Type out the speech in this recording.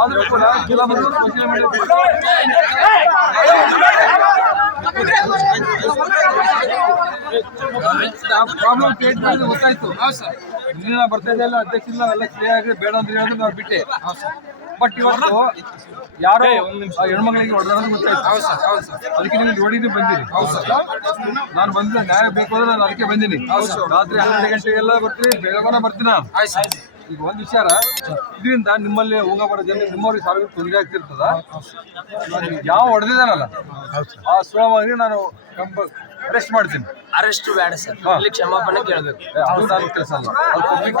ಆದ್ರೂ ಕೂಡ ಕೆಲವೊಂದು ಯೋಚನೆ ಮಾಡಿದ್ರು. ಪ್ರಾಬ್ಲಮ್ ಕ್ರಿಯೇಟ್ ಮಾಡಿದ್ರೆ ಗೊತ್ತಾಯ್ತು. ನಿನ್ನ ಬರ್ತಾ ಇಲ್ಲ ಅಧ್ಯಕ್ಷರಿಂದ ಎಲ್ಲ ಕ್ಲಿಯರ್ ಬೇಡ ಅಂತ ಹೇಳಿದ್ರೆ ನಾವು ಬಿಟ್ಟೆ. ಬಟ್ ಇವತ್ತು ಯಾರೋ ಆ ಹೆಣ್ಮಗಳಿಗೆ ಹೊಡೆದ್ರೆ ಗೊತ್ತಾಯ್ತು. ಅದಕ್ಕೆ ನೀವು ನೋಡಿದ್ರೆ ಬಂದಿರಿ. ನಾನು ಬಂದಿದ್ದೆ ನ್ಯಾಯ ಬೇಕು ಅಂದ್ರೆ ನಾನು ಅದಕ್ಕೆ ಬಂದಿನಿ. ರಾತ್ರಿ ಹನ್ನೆರಡು ಗಂಟೆಗೆಲ್ಲ ಬರ್ತೀನಿ ಬೆಳಗಾನ ಬರ್ತೀನಿ ನಾನು. ಈಗ ಒಂದು ವಿಚಾರ ಇದರಿಂದ ನಿಮ್ಮಲ್ಲಿ ಹೋಗ ಬರೋ ಜನ ನಿಮ್ಮವ್ರಿಗೆ ಸಾವಿರ ತೊಂದರೆ ಆಗ್ತಿರ್ತದ ಯಾವ ಹೊಡೆದಿದ್ದಾನಲ್ಲ ಆ ಸುಲಭವಾಗಿ ನಾನು ಅರೆಸ್ಟ್ ಮಾಡ್ತೀನಿ ಅರೆಸ್ಟ್ ಬೇಡ ಸರ್. ಇಲ್ಲಿ ಕ್ಷಮಾಪಣೆ ಕೇಳಬೇಕು ಅದು ನಾನು ಕೆಲಸ ಅಲ್ಲ ಅದು